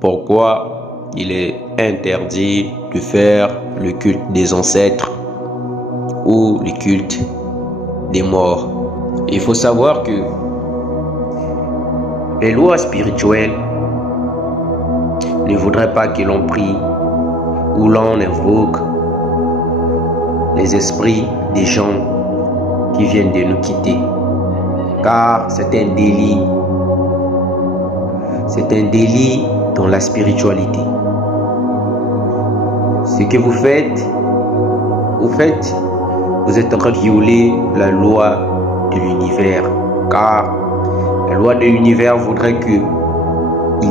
pourquoi il est interdit de faire le culte des ancêtres ou le culte des morts. Il faut savoir que les lois spirituelles ne voudraient pas que l'on prie ou l'on invoque les esprits des gens qui viennent de nous quitter, car c'est un délit. C'est un délit dans la spiritualité. Ce que vous faites, vous êtes en train de violer la loi de l'univers, car la loi de l'univers voudrait qu'il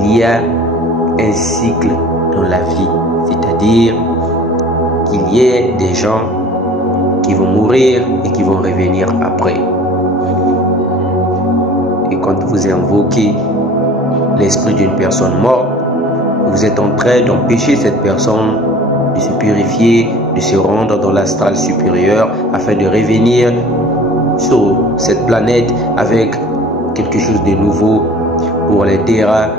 y ait un cycle dans la vie, c'est-à-dire qu'il y ait des gens qui vont mourir et qui vont revenir après. Et quand vous invoquez l'esprit d'une personne morte, vous êtes en train d'empêcher cette personne de se purifier, de se rendre dans l'astral supérieur afin de revenir sur cette planète avec quelque chose de nouveau pour les terrains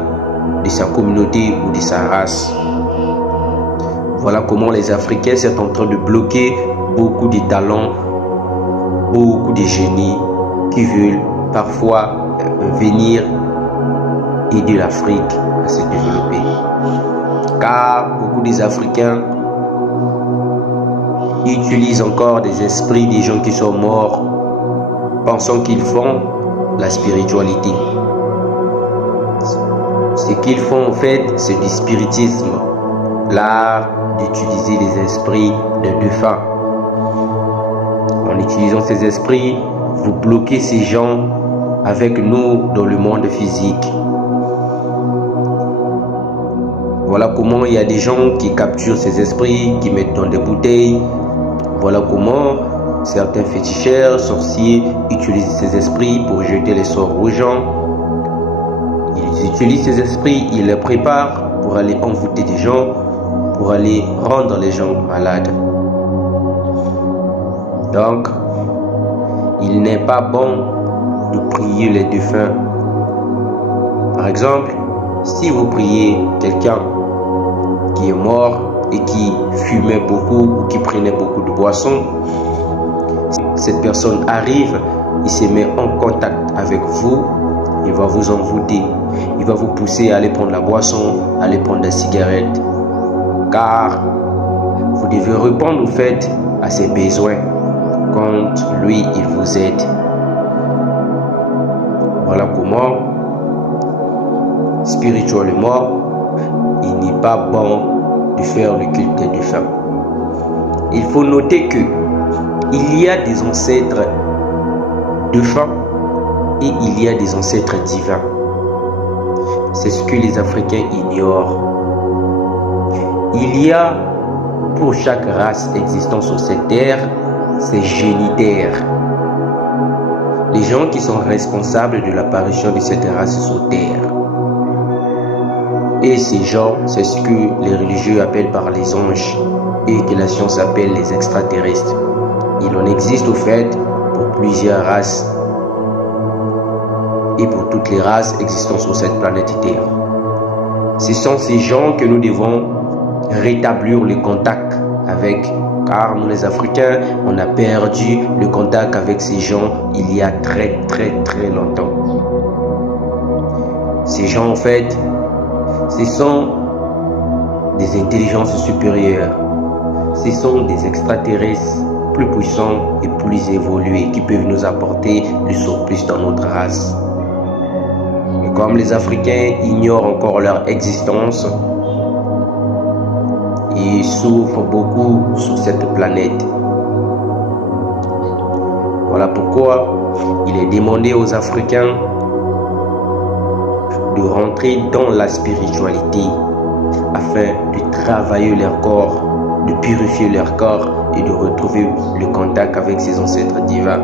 de sa communauté ou de sa race. Voilà comment les Africains sont en train de bloquer beaucoup de talents, beaucoup de génies qui veulent parfois venir aider l'Afrique à se développer. Car beaucoup des Africains utilisent encore des esprits des gens qui sont morts, pensant qu'ils font la spiritualité. Ce qu'ils font en fait, c'est du spiritisme, l'art d'utiliser les esprits de défunts. En utilisant ces esprits, vous bloquez ces gens avec nous dans le monde physique. Voilà comment il y a des gens qui capturent ces esprits, qui mettent dans des bouteilles. Voilà comment certains féticheurs, sorciers utilisent ces esprits pour jeter les sorts aux gens. Ils utilisent ces esprits, ils les préparent pour aller envoûter des gens, pour aller rendre les gens malades. Donc, il n'est pas bon de prier les défunts. Par exemple, si vous priez quelqu'un qui est mort et qui fumait beaucoup ou qui prenait beaucoup de boissons, cette personne arrive, il se met en contact avec vous, il va vous envoûter, il va vous pousser à aller prendre la boisson, à aller prendre la cigarette, car vous devez répondre au fait à ses besoins quand lui il vous aide. Voilà comment spirituellement il n'est pas bon de faire le culte des défunts. Il faut noter que il y a des ancêtres défunts et il y a des ancêtres divins. C'est ce que les Africains ignorent. Il y a pour chaque race existant sur cette terre ses génitaires. Les gens qui sont responsables de l'apparition de cette race sur terre. Et ces gens, c'est ce que les religieux appellent par les anges et que la science appelle les extraterrestres. Il en existe au fait pour plusieurs races et pour toutes les races existant sur cette planète Terre. Ce sont ces gens que nous devons rétablir le contact avec, car nous les Africains, on a perdu le contact avec ces gens il y a très longtemps. Ces gens en fait, ce sont des intelligences supérieures. Ce sont des extraterrestres plus puissants et plus évolués qui peuvent nous apporter le surplus dans notre race. Et comme les Africains ignorent encore leur existence, ils souffrent beaucoup sur cette planète. Voilà pourquoi il est demandé aux Africains de rentrer dans la spiritualité afin de travailler leur corps, de purifier leur corps et de retrouver le contact avec ses ancêtres divins.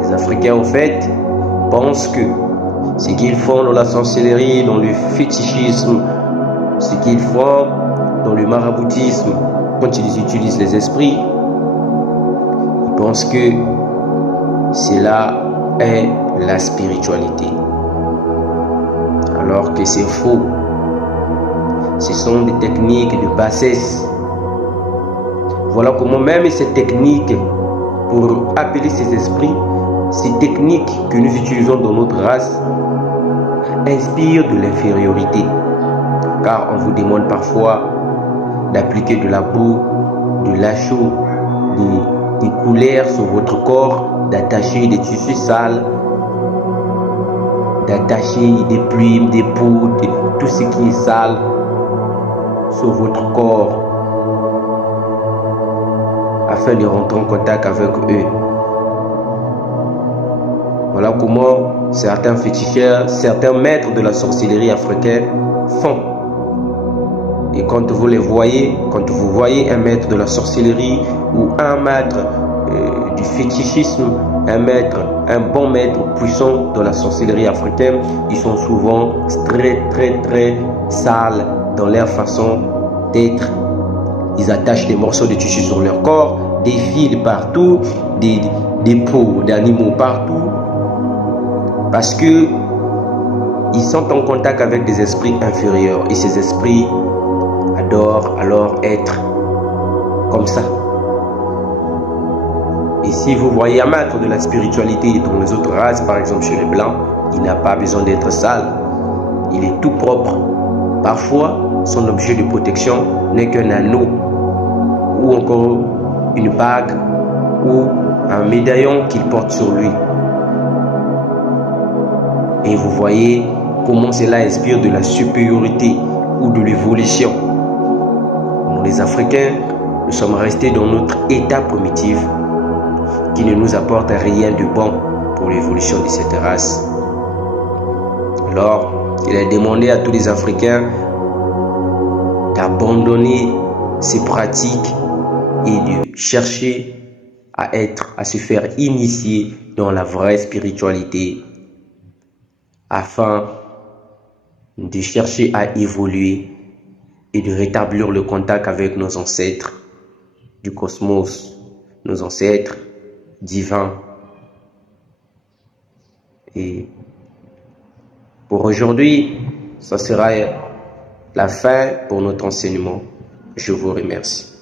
Les Africains en fait pensent que ce qu'ils font dans la sorcellerie, dans le fétichisme, ce qu'ils font dans le maraboutisme, quand ils utilisent les esprits, ils pensent que cela est la spiritualité. alors que c'est faux. Ce sont des techniques de bassesse. Voilà comment même ces techniques pour appeler ces esprits, ces techniques que nous utilisons dans notre race, inspirent de l'infériorité. Car on vous demande parfois d'appliquer de la boue, de la chaux, des couleurs sur votre corps, d'attacher des tissus sales, d'attacher des plumes, des poudres, tout ce qui est sale sur votre corps afin de rentrer en contact avec eux. Voilà comment certains féticheurs, certains maîtres de la sorcellerie africaine font. Et quand vous les voyez, quand vous voyez un maître de la sorcellerie ou un maître du fétichisme, un bon maître puissant de la sorcellerie africaine, ils sont souvent très sales dans leur façon d'être. Ils attachent des morceaux de tissu sur leur corps, des fils partout, des peaux d'animaux partout, parce que ils sont en contact avec des esprits inférieurs et ces esprits adorent alors être comme ça. Et si vous voyez un maître de la spiritualité dans les autres races, par exemple chez les blancs, il n'a pas besoin d'être sale, il est tout propre. Parfois, son objet de protection n'est qu'un anneau ou encore une bague ou un médaillon qu'il porte sur lui. Et vous voyez comment cela inspire de la supériorité ou de l'évolution. Nous les Africains, nous sommes restés dans notre état primitif qui ne nous apporte rien de bon pour l'évolution de cette race. Alors, il a demandé à tous les Africains d'abandonner ces pratiques et de chercher à se faire initier dans la vraie spiritualité afin de chercher à évoluer et de rétablir le contact avec nos ancêtres du cosmos, nos ancêtres divins. Et pour aujourd'hui, ça sera la fin pour notre enseignement. Je vous remercie.